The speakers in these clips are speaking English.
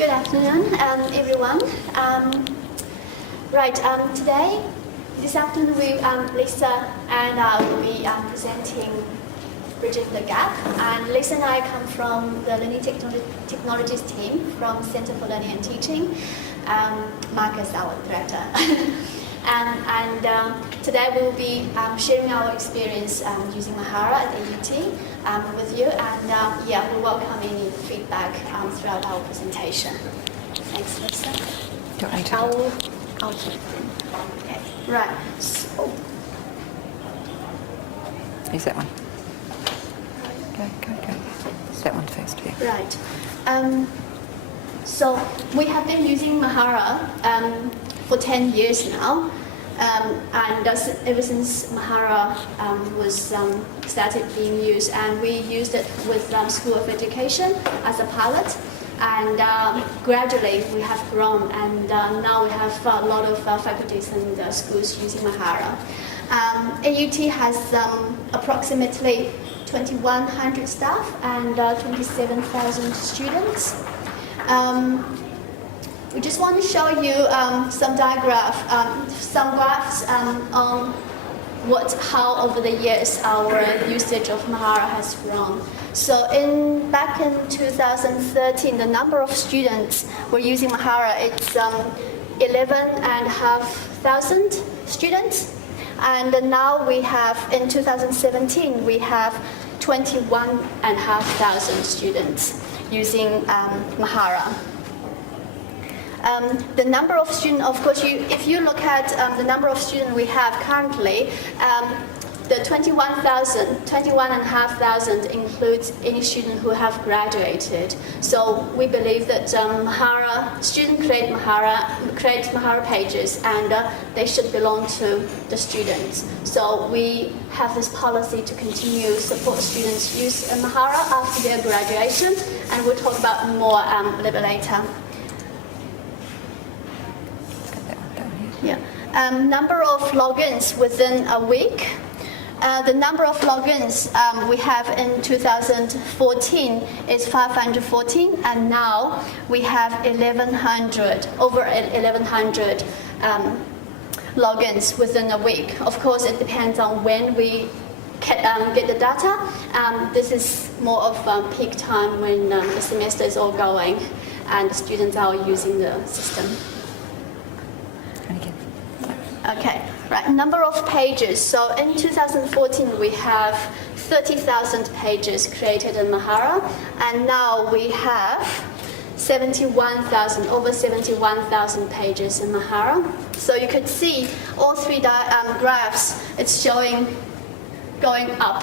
Good afternoon, everyone. This afternoon, Lisa and I will be presenting Bridging the Gap. And Lisa and I come from the Learning Technologies team from Center for Learning and Teaching. Mark is our director. Today we will be sharing our experience using Mahara at AUT with you, and we'll welcome any feedback throughout our presentation. Thanks, Lisa. Okay, right. So, Is that one? Go. It's that one first, yeah. Right. So we have been using Mahara for 10 years now. Ever since Mahara was started being used, and we used it with School of Education as a pilot, and gradually we have grown, and now we have a lot of faculties and schools using Mahara. AUT has approximately 2,100 staff and 27,000 students. We just want to show you some graphs on how over the years our usage of Mahara has grown. So back in 2013, the number of students were using Mahara, it's 11,500 students, and now we have, in 2017, we have 21,500 students using Mahara. The number of students, of course, if you look at the number of students we have currently, the 21,500 includes any student who have graduated. So we believe that students create Mahara pages, and they should belong to the students. So we have this policy to continue support students use Mahara after their graduation, and we'll talk about more a little bit later. Yeah. Number of logins within a week. The number of logins we have in 2014 is 514, and now we have over 1,100 logins within a week. Of course, it depends on when we get the data. This is more of peak time when the semester is all going and the students are using the system. Okay, right. Number of pages. So in 2014, we have 30,000 pages created in Mahara, and now we have over 71,000 pages in Mahara. So you could see all three graphs. It's going up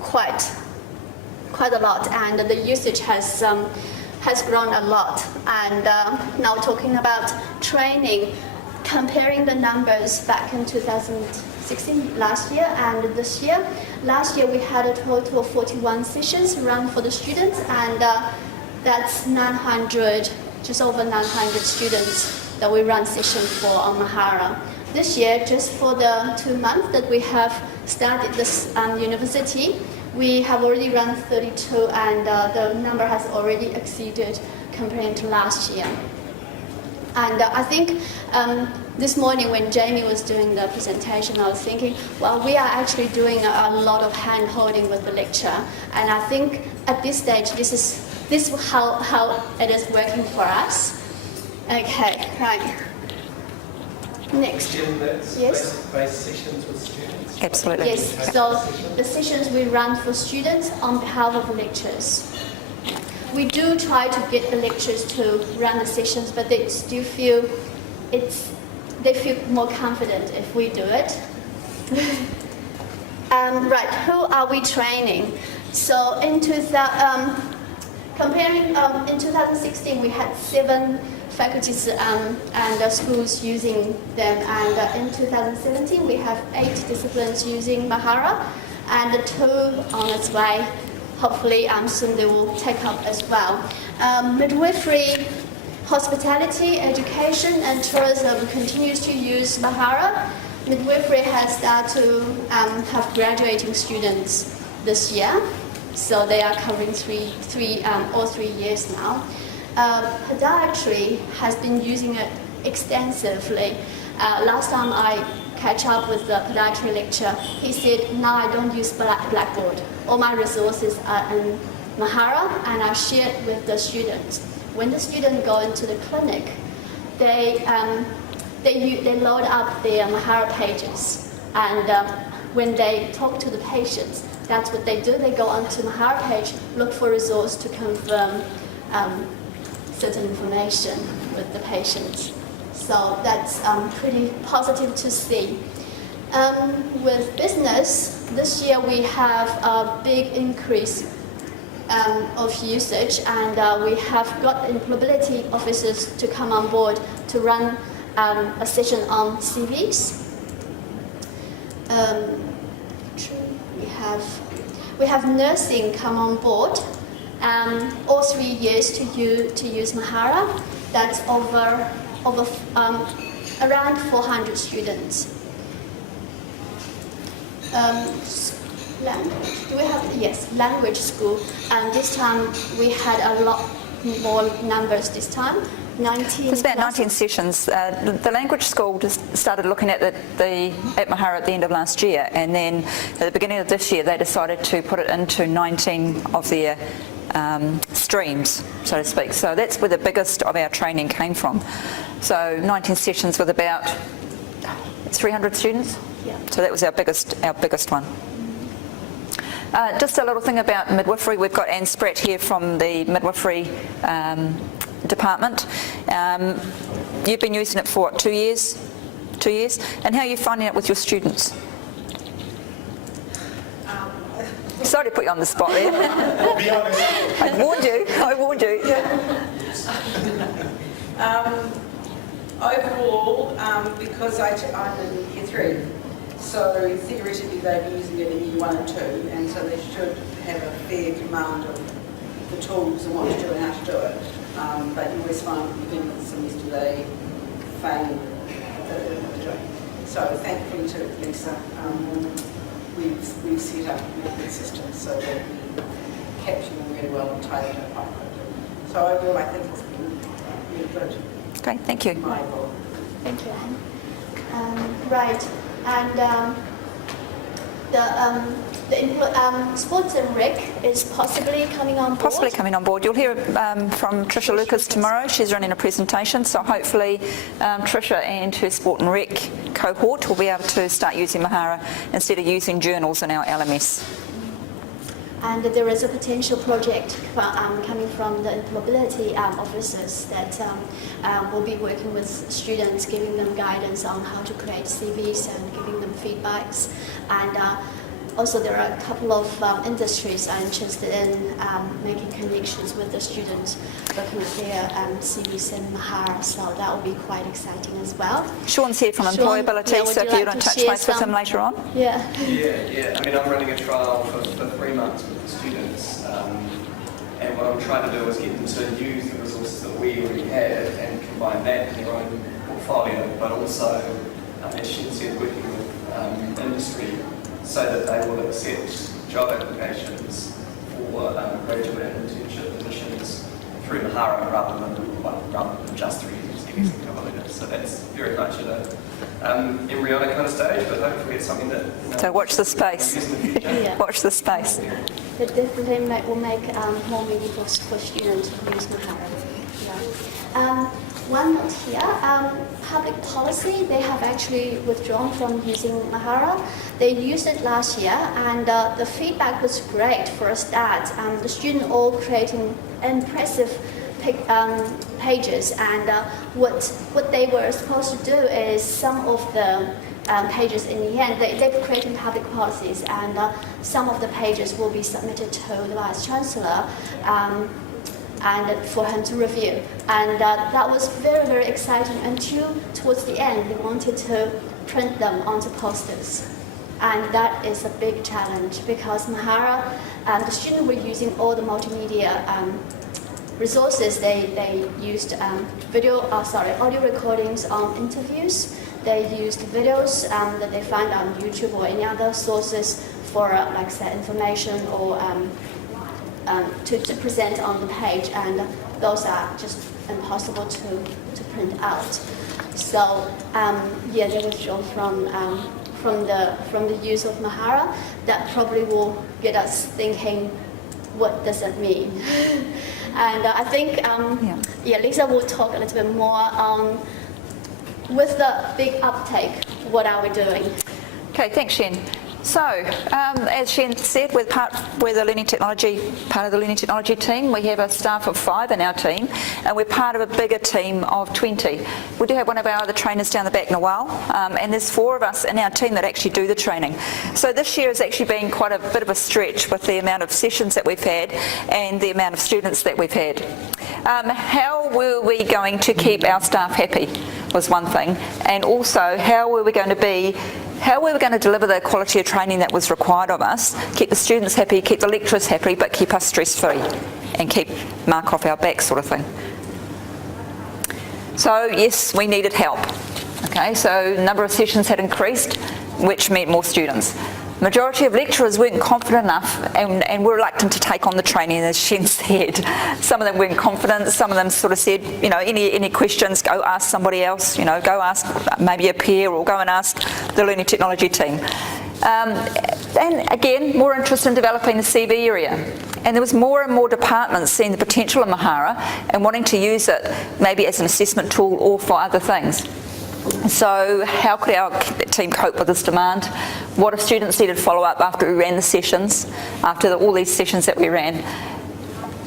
quite a lot, and the usage has grown a lot. And now talking about training. Comparing the numbers back in 2016, last year, and this year. Last year we had a total of 41 sessions run for the students, and that's just over 900 students that we run sessions for on Mahara. This year, just for the 2 months that we have started this university, we have already run 32, and the number has already exceeded compared to last year. And I think this morning when Jamie was doing the presentation, I was thinking, well, we are actually doing a lot of hand-holding with the lecture. And I think at this stage, this is how it is working for us. Okay, right. Next. Yes? Face-to-face sessions with students? Absolutely. Yes, so the sessions we run for students on behalf of lecturers. We do try to get the lecturers to run the sessions, but they still feel they feel more confident if we do it. Right, who are we training? So in 2016, we had 7 faculties and schools using them, and in 2017, we have 8 disciplines using Mahara, and 2 on its way. Hopefully, soon they will take up as well. Midwifery, hospitality, education, and tourism continues to use Mahara. Midwifery has started to have graduating students this year, so they are covering all three years now. podiatry has been using it extensively. Last time I catch up with the podiatry lecturer, he said, now I don't use Blackboard. All my resources are in Mahara, and I share it with the students. When the students go into the clinic, they load up their Mahara pages, and when they talk to the patients, that's what they do. They go onto Mahara page, look for resource to confirm certain information with the patients. So that's pretty positive to see. With business, this year we have a big increase of usage, and we have got employability officers to come on board to run a session on CVs. We have nursing come on board all 3 years to use Mahara. That's over around 400 students. Language. Do we have? Yes, language school. And this time we had a lot more numbers this time. 19. It's about 19 sessions. The language school just started looking at at Mahara at the end of last year, and then at the beginning of this year they decided to put it into 19 of their streams, so to speak. So that's where the biggest of our training came from. So 19 sessions with about 300 students. Yeah. So that was our biggest one. Just a little thing about midwifery. We've got Anne Spratt here from the midwifery department. You've been using it for what, 2 years? 2 years? And how are you finding it with your students? Sorry to put you on the spot there. Be honest. I warned you. Overall, because I'm in year 3, so theoretically they'd be using it in year 1 and 2, and so they should have a fair command of the tools and what to do and how to do it. But you always find at the beginning of the semester they fail at what they're doing. So thankfully to Lisa, we've set up a good system so that we capture them really well and tie them up quickly. So overall I think it's been really good. Great, thank you. My goal. Thank you, Anne. Right, and the sports and rec is possibly coming on board. Possibly coming on board. You'll hear from Trisha Lucas tomorrow. She's running a presentation, so hopefully Trisha and her sport and rec cohort will be able to start using Mahara instead of using journals in our LMS. And there is a potential project coming from the employability officers that will be working with students, giving them guidance on how to create CVs and giving them feedbacks. And also there are a couple of industries are interested in making connections with the students, looking at their CVs in Mahara, so that will be quite exciting as well. Sean's here from Sean, employability, yeah, so if you want to touch base with him later on. Yeah. Yeah. I mean, I'm running a trial for 3 months with the students, and what I'm trying to do is get them to use the resources that we already have and combine that in their own portfolio, but also, as Chen said, working with industry so that they will accept job applications for graduate and internship positions through Mahara rather than just through using Kavalina. So that's very much at an embryonic kind of stage, but hopefully it's something that... So watch the space. Yeah. Watch the space. It definitely will make more meaningful for students to use Mahara. Yeah. One note here, public policy, they have actually withdrawn from using Mahara. They used it last year, and the feedback was great for a start. The students all creating impressive pages, and what they were supposed to do is some of the pages in the end, they were creating public policies, and some of the pages will be submitted to the Vice Chancellor and for him to review. And that was very, very exciting until towards the end they wanted to print them onto posters. And that is a big challenge because Mahara, the students were using all the multimedia resources. They used audio recordings on interviews. They used videos that they found on YouTube or any other sources for like say information or to present on the page, and those are just impossible to print out. So yeah, they withdraw from the use of Mahara. That probably will get us thinking, what does that mean? And I think Lisa will talk a little bit more on with the big uptake, what are we doing? Okay, thanks, Chen. So, as Chen said, we're part of the learning technology team. We have a staff of 5 in our team, and we're part of a bigger team of 20. We do have one of our other trainers down the back, Noel, and there's 4 of us in our team that actually do the training. So this year has actually been quite a bit of a stretch with the amount of sessions that we've had and the amount of students that we've had. How were we going to keep our staff happy was one thing, and also how were we going to deliver the quality of training that was required of us, keep the students happy, keep the lecturers happy, but keep us stress-free and keep mark off our back sort of thing. So yes, we needed help. Okay, so the number of sessions had increased, which meant more students. Majority of lecturers weren't confident enough and were reluctant to take on the training, as Chen said. Some of them weren't confident, some of them sort of said, you know, any questions, go ask somebody else, you know, go ask maybe a peer or go and ask the learning technology team. And again, more interest in developing the CV area. And there was more and more departments seeing the potential of Mahara and wanting to use it maybe as an assessment tool or for other things. So how could our team cope with this demand? What if students needed follow-up after we ran the sessions, after all these sessions that we ran?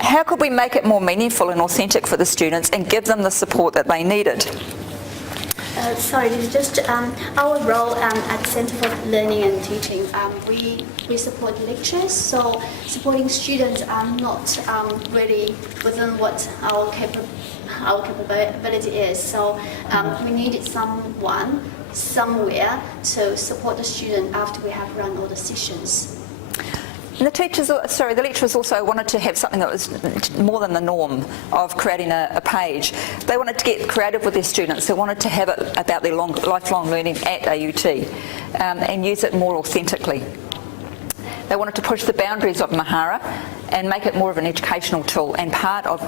How could we make it more meaningful and authentic for the students and give them the support that they needed? Sorry, this is just our role at Centre for Learning and Teaching. We support lecturers, so supporting students are not really within what our capability is. So we needed someone somewhere to support the student after we have run all the sessions. And the lecturers also wanted to have something that was more than the norm of creating a page. They wanted to get creative with their students. They wanted to have it about their lifelong learning at AUT and use it more authentically. They wanted to push the boundaries of Mahara and make it more of an educational tool and part of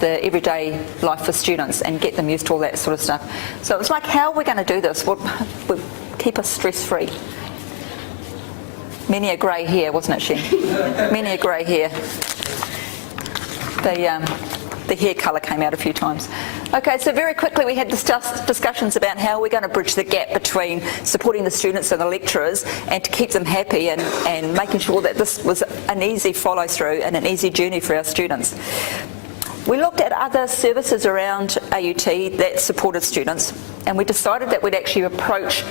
the everyday life for students and get them used to all that sort of stuff. So it was like, how are we going to do this? We'll keep us stress-free. Many a grey hair, wasn't it, Chen? Many a grey hair. The hair colour came out a few times. Okay, so very quickly we had discussions about how we're going to bridge the gap between supporting the students and the lecturers and to keep them happy and making sure that this was an easy follow-through and an easy journey for our students. We looked at other services around AUT that supported students, and we decided that we'd actually approach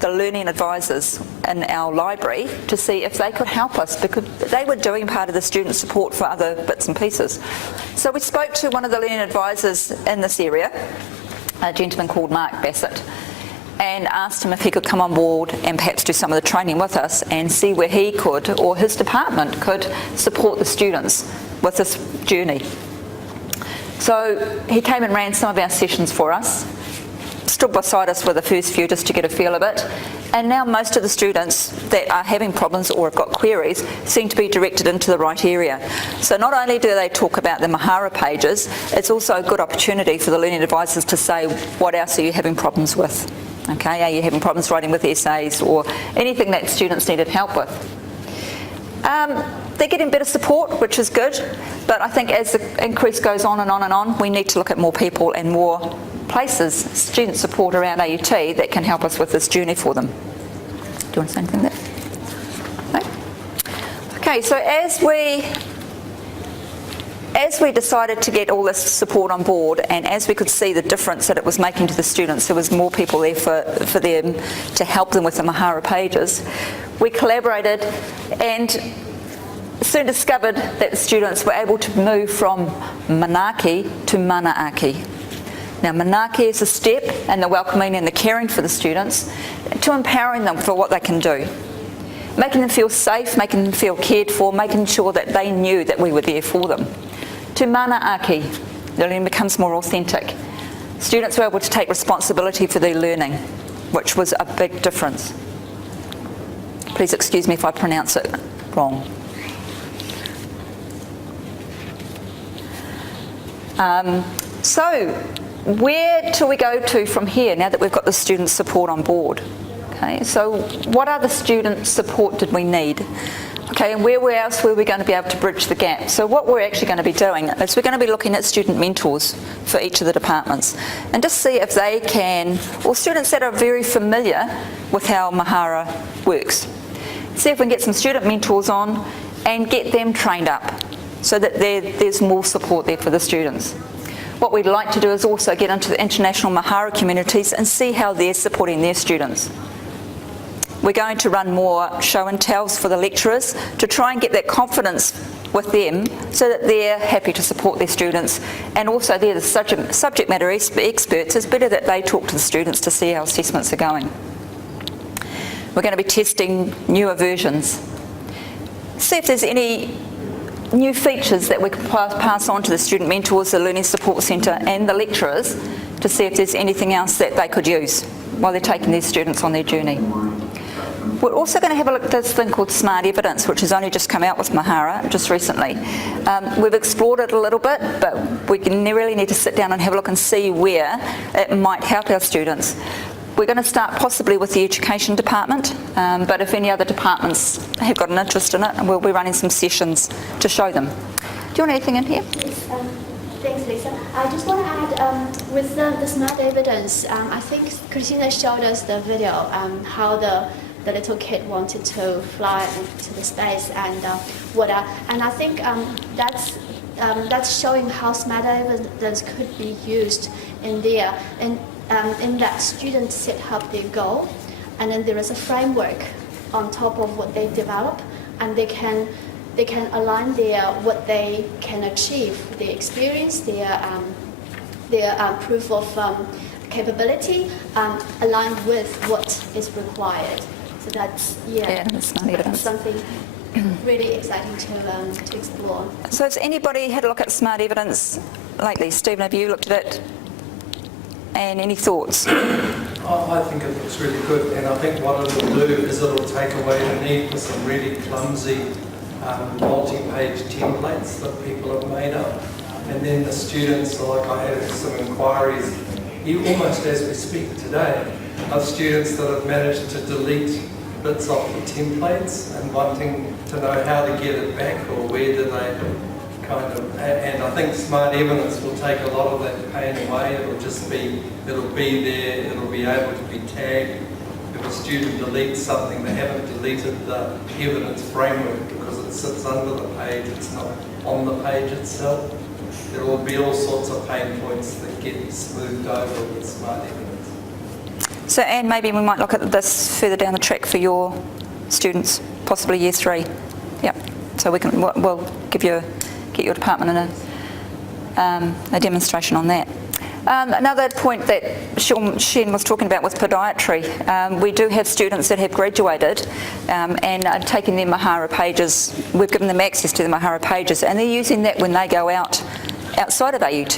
the learning advisors in our library to see if they could help us, because they were doing part of the student support for other bits and pieces. So we spoke to one of the learning advisors in this area, a gentleman called Mark Bassett, and asked him if he could come on board and perhaps do some of the training with us and see where he could, or his department could, support the students with this journey. So he came and ran some of our sessions for us, stood beside us for the first few just to get a feel of it, and now most of the students that are having problems or have got queries seem to be directed into the right area. So not only do they talk about the Mahara pages, it's also a good opportunity for the learning advisors to say, what else are you having problems with? Okay, are you having problems writing with essays or anything that students needed help with? They're getting better support, which is good, but I think as the increase goes on and on and on, we need to look at more people and more places, student support around AUT that can help us with this journey for them. Do you want to say anything there? No? Okay, so as we decided to get all this support on board and as we could see the difference that it was making to the students, there was more people there for them to help them with the Mahara pages, we collaborated and soon discovered that the students were able to move from Monarchy to Manaaki. Now, Monarchy is a step in the welcoming and the caring for the students to empowering them for what they can do. Making them feel safe, making them feel cared for, making sure that they knew that we were there for them. To Manaaki, the learning becomes more authentic. Students were able to take responsibility for their learning, which was a big difference. Please excuse me if I pronounce it wrong. So where do we go to from here now that we've got the student support on board? Okay, so what other student support did we need? Okay, and where else were we going to be able to bridge the gap? So what we're actually going to be doing is we're going to be looking at student mentors for each of the departments and just see if they can, or students that are very familiar with how Mahara works. See if we can get some student mentors on and get them trained up so that there's more support there for the students. What we'd like to do is also get into the international Mahara communities and see how they're supporting their students. We're going to run more show and tells for the lecturers to try and get that confidence with them so that they're happy to support their students, and also they're the subject matter experts. It's better that they talk to the students to see how assessments are going. We're going to be testing newer versions. See if there's any new features that we can pass on to the student mentors, the Learning Support Centre and the lecturers to see if there's anything else that they could use while they're taking their students on their journey. We're also going to have a look at this thing called Smart Evidence, which has only just come out with Mahara just recently. We've explored it a little bit, but we really need to sit down and have a look and see where it might help our students. We're going to start possibly with the education department, but if any other departments have got an interest in it, we'll be running some sessions to show them. Do you want anything in here? Yes, thanks, Lisa. I just want to add, with the smart evidence, I think Christina showed us the video, how the little kid wanted to fly into the space and and I think that's showing how smart evidence could be used in there. In that students set up their goal, and then there is a framework on top of what they develop, and they can align what they can achieve, their experience, their proof of capability, aligned with what is required. So that's that's something really exciting to explore. So has anybody had a look at Smart Evidence lately? Stephen, have you looked at it? And any thoughts? I think it looks really good, and I think what it'll do is it'll take away the need for some really clumsy multi-page templates that people have made up. And then the students, like I had some inquiries, almost as we speak today, of students that have managed to delete bits of the templates and wanting to know how to get it back, or where do they and I think Smart Evidence will take a lot of that pain away. It'll be there, it'll be able to be tagged. If a student deletes something, they haven't deleted the evidence framework because it sits under the page, it's not on the page itself. There will be all sorts of pain points that get smoothed over with Smart Evidence. So Anne, maybe we might look at this further down the track for your students, possibly year 3. Yeah, so we'll get your department in a demonstration on that. Another point that Chen was talking about with podiatry, we do have students that have graduated and are taking their Mahara pages. We've given them access to the Mahara pages, and they're using that when they go outside of AUT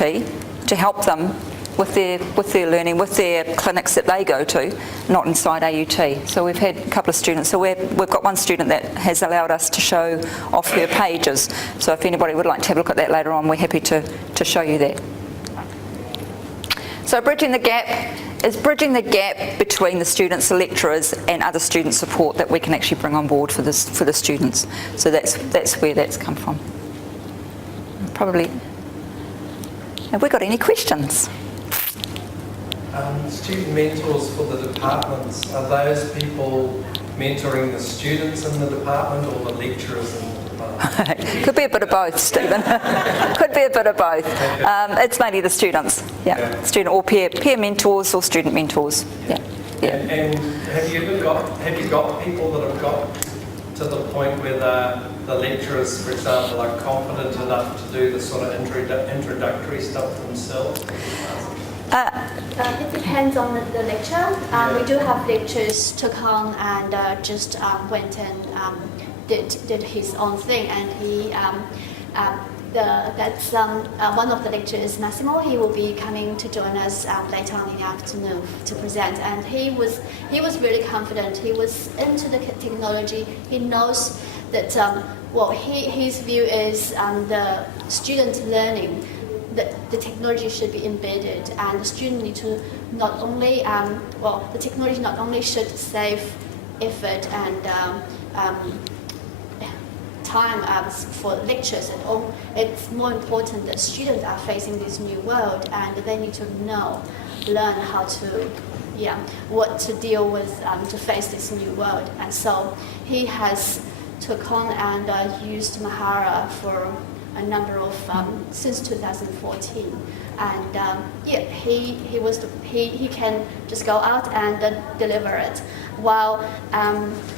to help them with their learning, with their clinics that they go to, not inside AUT. So we've had a couple of students. So we've got one student that has allowed us to show off her pages. So if anybody would like to have a look at that later on, we're happy to show you that. So bridging the gap is bridging the gap between the students, the lecturers, and other student support that we can actually bring on board for the students. So that's where that's come from. Probably. Have we got any questions? Student mentors for the departments, are those people mentoring the students in the department or the lecturers in the department? Could be a bit of both, Stephen. Could be a bit of both. It's mainly the students, student or peer mentors or student mentors. Yeah. And have you got people that have got to the point where the lecturers, for example, are confident enough to do the sort of introductory stuff themselves? It depends on the lecture. We do have lecturers took on and just went and did his own thing, and he that's one of the lecturers, Massimo. He will be coming to join us later on in the afternoon to present, and he was really confident. He was into the technology. He knows that his view is the student learning the technology should be embedded, and the student need to not only, the technology not only should save effort and time for lectures and all. It's more important that students are facing this new world and they need to learn how to, what to deal with to face this new world. And so he has took on and used Mahara for a number of since 2014, and he can just go out and deliver it, while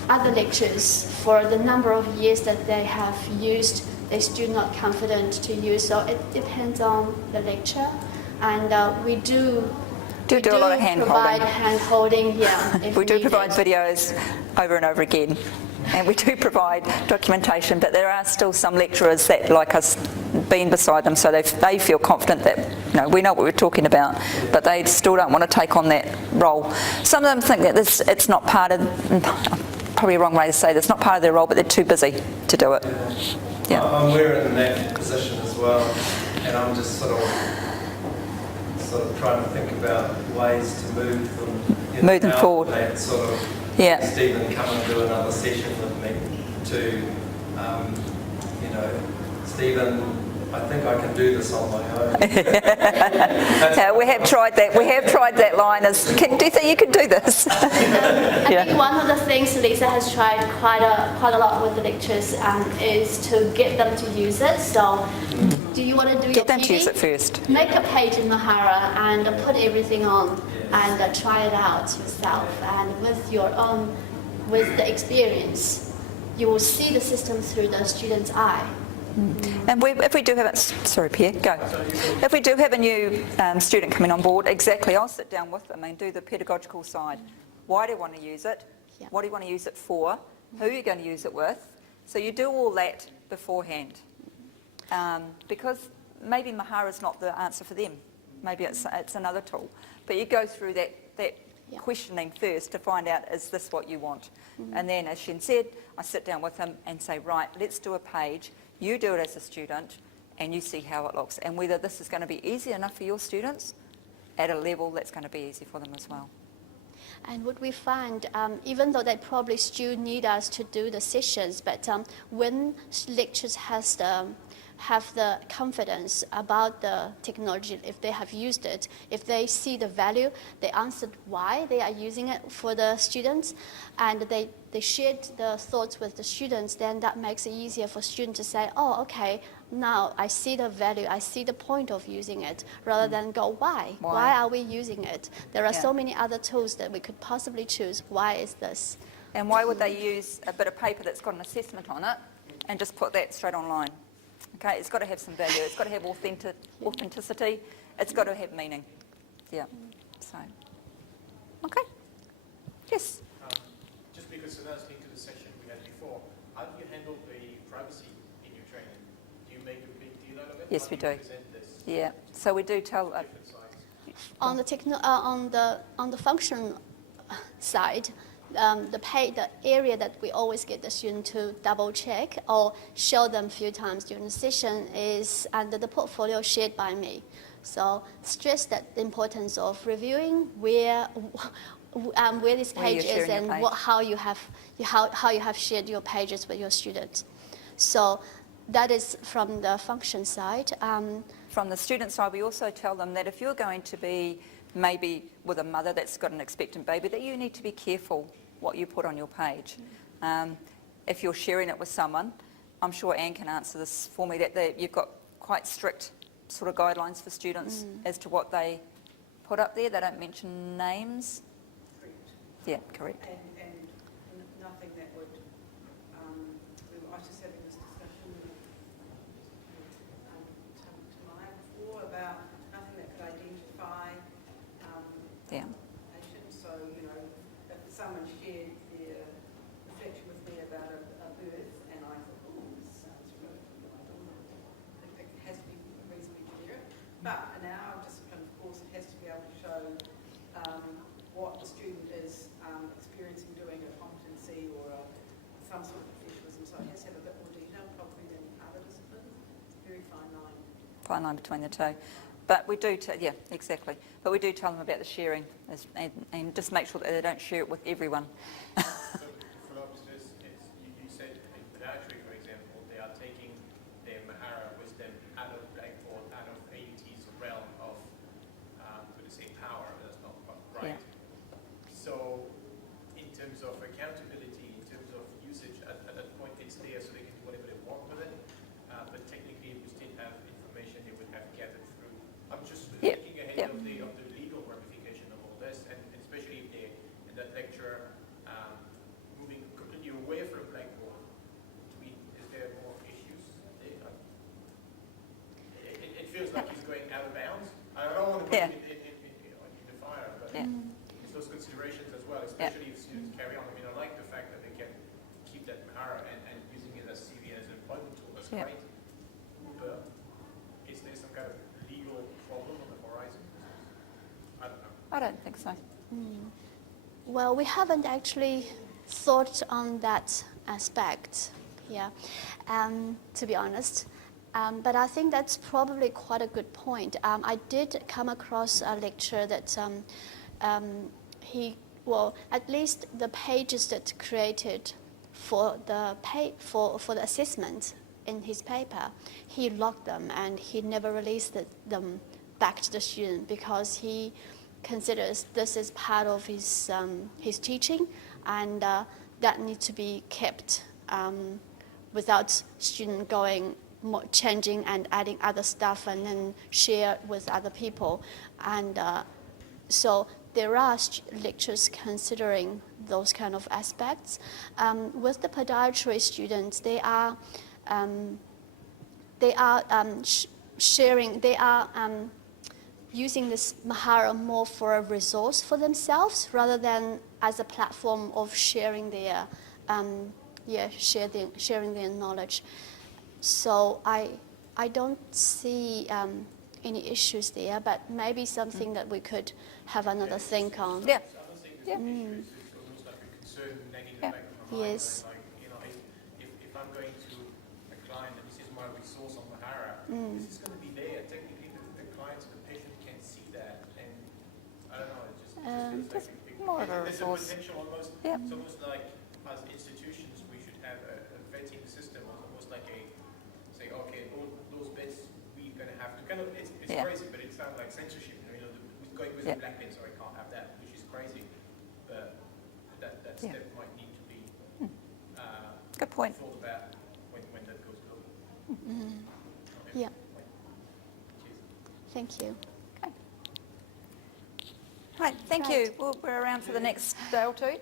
other lectures for the number of years that they have used, they're still not confident to use. So it depends on the lecture, and we do a lot of hand provide holding. hand holding, if We do needed. provide videos over and over again, and we do provide documentation, but there are still some lecturers that like us being beside them, so they feel confident that we know what we're talking about, but they still don't want to take on that role. Some of them think that it's not part of, probably a wrong way to say this, not part of their role, but they're too busy to do it. Yeah. We're in that position as well, and I'm just sort of trying to think about ways to move them, Move them out forward. of that sort of Stephen, come and do another session with me, to Stephen, I think I can do this on my own. We have tried that. We have tried that line. Do you think you can do this? I think one of the things Lisa has tried quite a lot with the lectures is to get them to use it. So, do you want to do Get your them to use it first. Make a page in Mahara and put everything on and try it out yourself. And with the experience, you will see the system through the student's eye. And if we do have it, sorry Pierre, go. If we do have a new student coming on board, exactly, I'll sit down with them and do the pedagogical side. Why do you want to use it? Yeah. What do you want to use it for? Who are you going to use it with? So you do all that beforehand. Because maybe Mahara is not the answer for them. Maybe it's another tool. But you go through that questioning first to find out, is this what you want? And then, as Chen said, I sit down with them and say, right, let's do a page. You do it as a student and you see how it looks, and whether this is going to be easy enough for your students at a level that's going to be easy for them as well. And what we find, even though they probably still need us to do the sessions, but when lecturers have the confidence about the technology, if they have used it, if they see the value, they answered why they are using it for the students, and they shared the thoughts with the students, then that makes it easier for students to say, oh, okay, now I see the value, I see the point of using it, rather than go, why? Why are we using it? There are so many other tools that we could possibly choose. Why is this? And why would they use a bit of paper that's got an assessment on it and just put that straight online? Okay, it's got to have some value. It's got to have authenticity. It's got to have meaning. Yeah. So, okay. Yes. Just because of us linked to the session we had before, how do you handle the privacy in your training? Do you make a big deal out of it? Yes, How we do you do. present this? Yeah. So we do tell. Different sides. On the function side, the area that we always get the student to double check or show them a few times during the session is under the portfolio shared by me. So stress that the importance of reviewing where this page is and how you have shared your pages with your students. So that is from the function side. From the student side, we also tell them that if you're going to be maybe with a mother that's got an expectant baby, that you need to be careful what you put on your page. If you're sharing it with someone, I'm sure Anne can answer this for me, that you've got quite strict sort of guidelines for students as to what they put up there. They don't mention names. Correct. Yeah, correct. And nothing that would, I was just having this discussion with Maya before about nothing that could identify Yeah. patients. So, if someone shared their reflection with me about a birth, and I thought, oh, this sounds really good, I don't know. It has to be reasonably generic. But in our discipline, of course, it has to be able to show what the student is experiencing doing a competency or some sort of professionalism. So it has to have a bit more detail probably than other disciplines. It's a very fine line. fine line between the two. But we do, yeah, exactly. But we do tell them about the sharing and just make sure that they don't share it with everyone. So to follow up to this, you said in podiatry, for example, they are taking their Mahara wisdom out of Blackboard, out of AUT's realm of, to say, power. That's not right. Yeah. So in terms of accountability, in terms of usage, at that point it's there so they can do whatever they want with it. But technically we still have information they would have gathered through. I'm just thinking ahead of the legal ramification of all this, and especially if they're in that lecture moving completely away from Blackboard. Is there more issues there? It feels like he's going out of bounds. I don't want to put it in the fire, but it's those considerations as well, especially if students carry on. I mean, I like the fact that they can keep that Mahara and using it as CV as an employment tool. That's great. But is there some kind of legal problem on the horizon? I don't know. I don't think so. Well, we haven't actually thought on that aspect, to be honest. But I think that's probably quite a good point. I did come across a lecture that at least the pages that created for the assessment in his paper, he locked them and he never released them back to the student because he considers this is part of his teaching, and that needs to be kept without student going changing and adding other stuff and then share with other people. And so there are lectures considering those kind of aspects. With the podiatry students, they are sharing. They are using this Mahara more for a resource for themselves rather than as a platform of sharing their sharing their knowledge. So I don't see any issues there, but maybe something that we could have another think on. Yeah. I don't think there's any issues. It's almost like a concern nagging in the back of my mind. Yes. Like, if I'm going to a client and this is my resource on Mahara, this is going to be there. Technically, the clients, the patient can see that, and I don't know. It just feels like more of a there's resource. a potential almost. Yeah. It's almost like as institutions we should have a vetting system, almost like say, okay, all those bits we're going to have to kind of. It's crazy, but it sounds like censorship. Going with the black pen, so I can't have that, which is crazy. But that step might need to be Good point. thought about when that goes global. Yeah. Cheers. Thank you. Okay. Right, thank you. We're around for the next day or two.